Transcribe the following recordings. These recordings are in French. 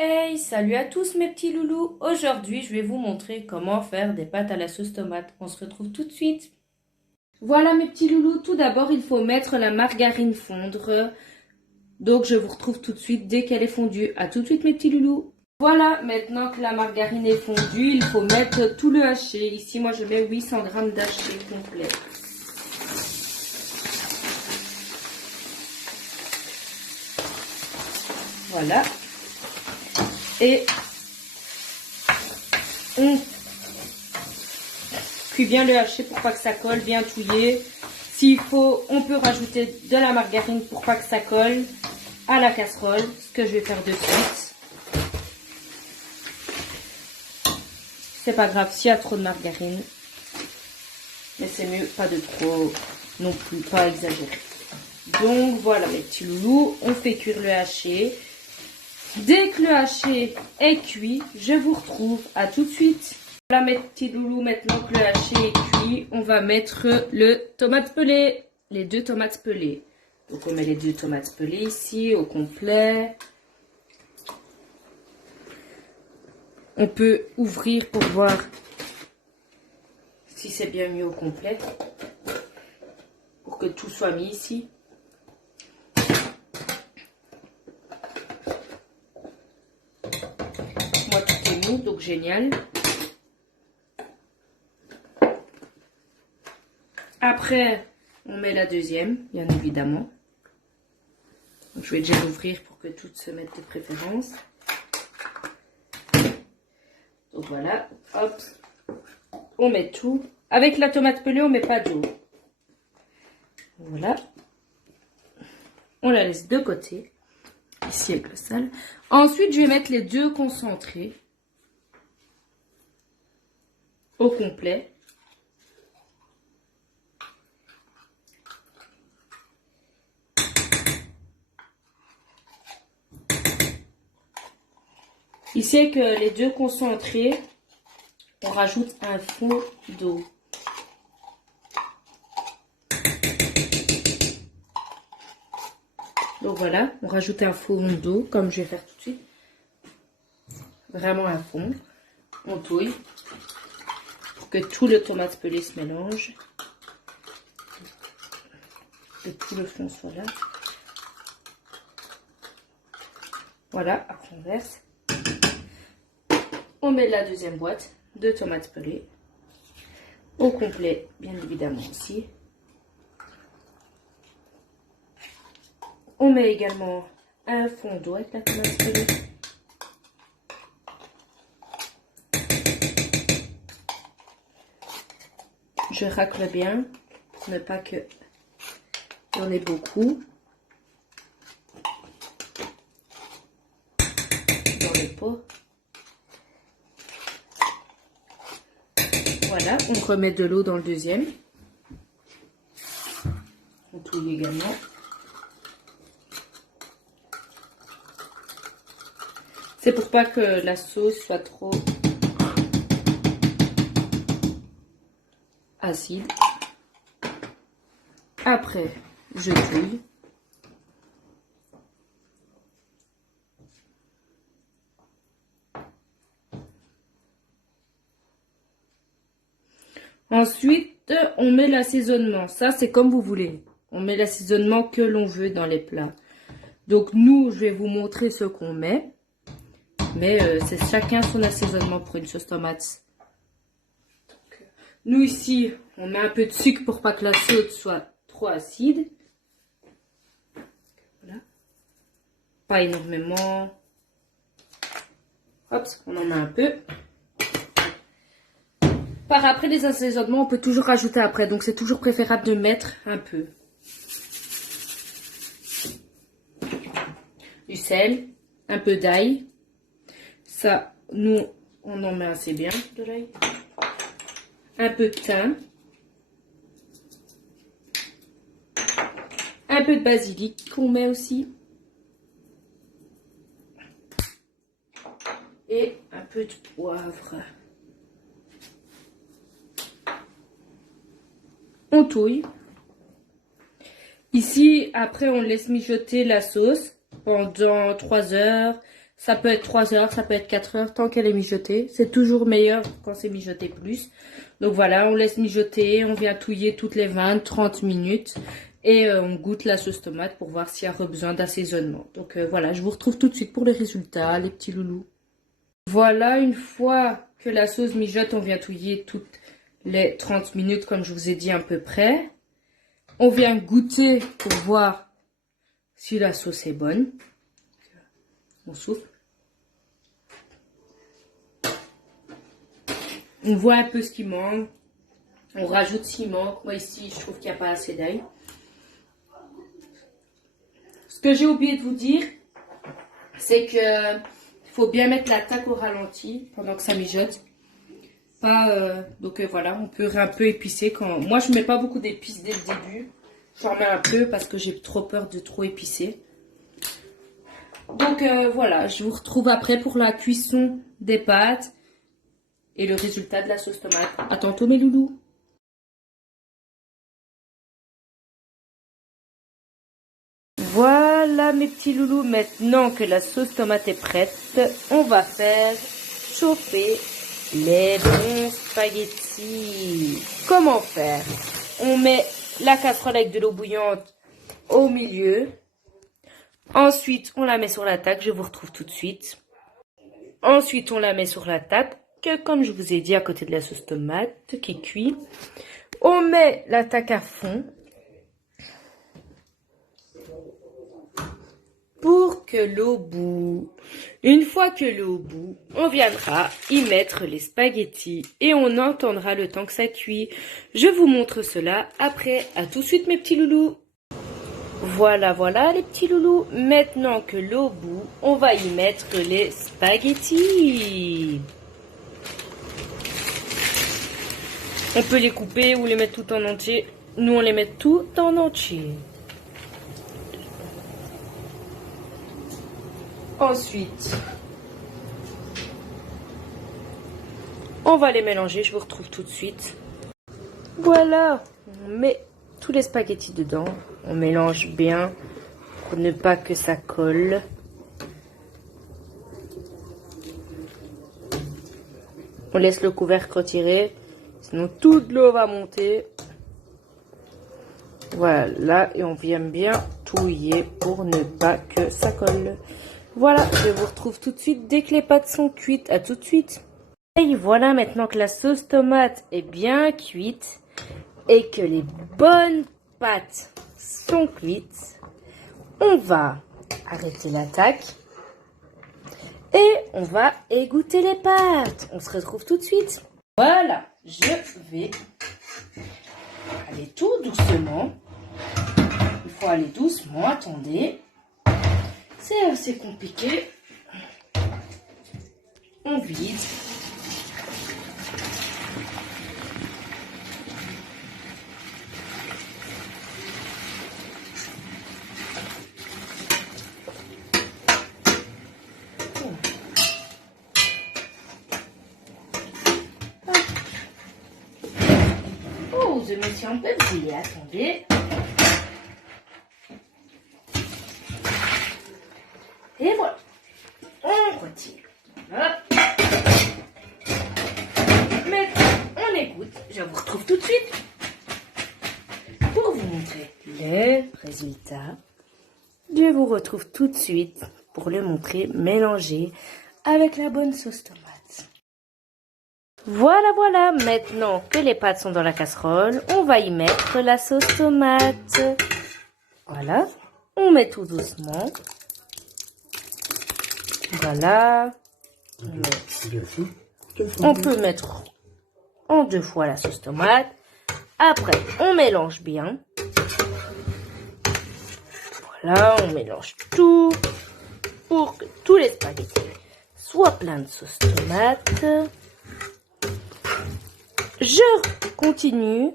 Hey, salut à tous mes petits loulous. Aujourd'hui, je vais vous montrer comment faire des pâtes à la sauce tomate. On se retrouve tout de suite. Voilà mes petits loulous. Tout d'abord, il faut mettre la margarine fondre. Donc, je vous retrouve tout de suite dès qu'elle est fondue. À tout de suite mes petits loulous. Voilà, maintenant que la margarine est fondue, il faut mettre tout le haché. Ici, moi, je mets 800 g d'haché complet. Voilà. Et on cuit bien le haché pour pas que ça colle, bien touillé. S'il faut, on peut rajouter de la margarine pour pas que ça colle à la casserole, ce que je vais faire de suite. C'est pas grave s'il y a trop de margarine, mais c'est mieux pas de trop non plus, pas exagérer. Donc voilà mes petits loulous, on fait cuire le haché. Dès que le haché est cuit, je vous retrouve à tout de suite. Voilà mes petits loulous, maintenant que le haché est cuit, on va mettre le tomate pelée, les 2 tomates pelées. Donc on met les 2 tomates pelées ici au complet. On peut ouvrir pour voir si c'est bien mis au complet, pour que tout soit mis ici. Moi tout est mis, donc génial. Après, on met la deuxième, bien évidemment. Donc, je vais déjà l'ouvrir pour que toutes se mettent de préférence. Donc voilà, hop, on met tout. Avec la tomate pelée, on met pas d'eau. Voilà. On la laisse de côté. Ici avec le sel. Ensuite, je vais mettre les 2 concentrés au complet. Ici avec les 2 concentrés, on rajoute un fond d'eau. Donc voilà, on rajoute un fond d'eau, comme je vais faire tout de suite. Vraiment un fond. On touille pour que tout le tomate pelé se mélange. Que tout le fond soit là. Voilà, après on verse. On met la deuxième boîte de tomates pelées. Au complet, bien évidemment aussi. On met également un fond d'eau avec la tomate pelée. Je racle bien pour ne pas que il y en ait beaucoup dans les pots. Voilà, on remet de l'eau dans le deuxième. On touille également. C'est pour pas que la sauce soit trop acide. Après, je touille. Ensuite, on met l'assaisonnement. Ça, c'est comme vous voulez. On met l'assaisonnement que l'on veut dans les plats. Donc, nous, je vais vous montrer ce qu'on met. Mais c'est chacun son assaisonnement pour une sauce tomate. Nous, ici, on met un peu de sucre pour pas que la sauce soit trop acide. Voilà. Pas énormément. Hop, on en met un peu. Par après, les assaisonnements, on peut toujours rajouter après. Donc, c'est toujours préférable de mettre un peu. Du sel, un peu d'ail. Ça, nous, on en met assez bien de l'ail. Un peu de thym. Un peu de basilic qu'on met aussi. Et un peu de poivre. On touille. Ici, après, on laisse mijoter la sauce pendant 3 heures, Ça peut être 3 heures, ça peut être 4 heures, tant qu'elle est mijotée. C'est toujours meilleur quand c'est mijoté plus. Donc voilà, on laisse mijoter, on vient touiller toutes les 20-30 minutes. Et on goûte la sauce tomate pour voir s'il y a besoin d'assaisonnement. Donc voilà, je vous retrouve tout de suite pour les résultats, les petits loulous. Voilà, une fois que la sauce mijote, on vient touiller toutes les 30 minutes, comme je vous ai dit à peu près. On vient goûter pour voir si la sauce est bonne. On souffle. On voit un peu ce qui manque. On rajoute ce qui manque. Moi ici, je trouve qu'il n'y a pas assez d'ail. Ce que j'ai oublié de vous dire, c'est que il faut bien mettre l'attaque au ralenti pendant que ça mijote. Donc voilà, on peut un peu épicer. Moi, je mets pas beaucoup d'épices dès le début. J'en mets un peu parce que j'ai trop peur de trop épicer. Donc voilà, je vous retrouve après pour la cuisson des pâtes et le résultat de la sauce tomate. À tantôt mes loulous. Voilà mes petits loulous, maintenant que la sauce tomate est prête, on va faire chauffer les bons spaghettis. Comment faire? On met la casserole avec de l'eau bouillante au milieu. Ensuite, on la met sur la table, je vous retrouve tout de suite. Ensuite, on la met sur la table, comme je vous ai dit, à côté de la sauce tomate qui cuit. On met l'attaque à fond. Pour que l'eau bout. Une fois que l'eau bout, on viendra y mettre les spaghettis et on entendra le temps que ça cuit. Je vous montre cela après. À tout de suite mes petits loulous. Voilà, voilà les petits loulous. Maintenant que l'eau bout, on va y mettre les spaghettis. On peut les couper ou les mettre tout en entier. Nous on les met tout en entier. Ensuite, on va les mélanger, je vous retrouve tout de suite. Voilà, on met tous les spaghettis dedans. On mélange bien pour ne pas que ça colle. On laisse le couvercle retiré, sinon toute l'eau va monter. Voilà, et on vient bien touiller pour ne pas que ça colle. Voilà, je vous retrouve tout de suite dès que les pâtes sont cuites. À tout de suite. Et voilà, maintenant que la sauce tomate est bien cuite et que les bonnes pâtes sont cuites, on va arrêter l'attaque et on va égoutter les pâtes. On se retrouve tout de suite. Voilà, je vais aller tout doucement. Il faut aller doucement, attendez. C'est assez compliqué. On vide. Oh, je me suis un peu brûlée, attendez. Et voilà, on retire. Voilà. Maintenant, on égoutte. Je vous retrouve tout de suite pour vous montrer les résultats. Je vous retrouve tout de suite pour le montrer mélangé avec la bonne sauce tomate. Voilà, voilà. Maintenant que les pâtes sont dans la casserole, on va y mettre la sauce tomate. Voilà. On met tout doucement. Voilà. On peut mettre en 2 fois la sauce tomate. Après, on mélange bien. Voilà, on mélange tout pour que tous les spaghettis soient pleins de sauce tomate. Je continue.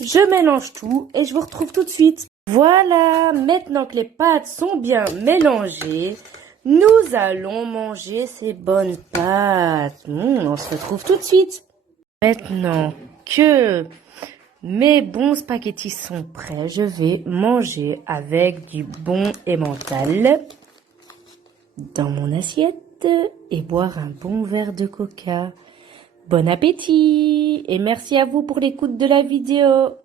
Je mélange tout et je vous retrouve tout de suite. Voilà, maintenant que les pâtes sont bien mélangées, nous allons manger ces bonnes pâtes. On se retrouve tout de suite. Maintenant que Mes bons spaghettis sont prêts. Je vais manger avec du bon emmental dans mon assiette et boire un bon verre de coca. Bon appétit et merci à vous pour l'écoute de la vidéo.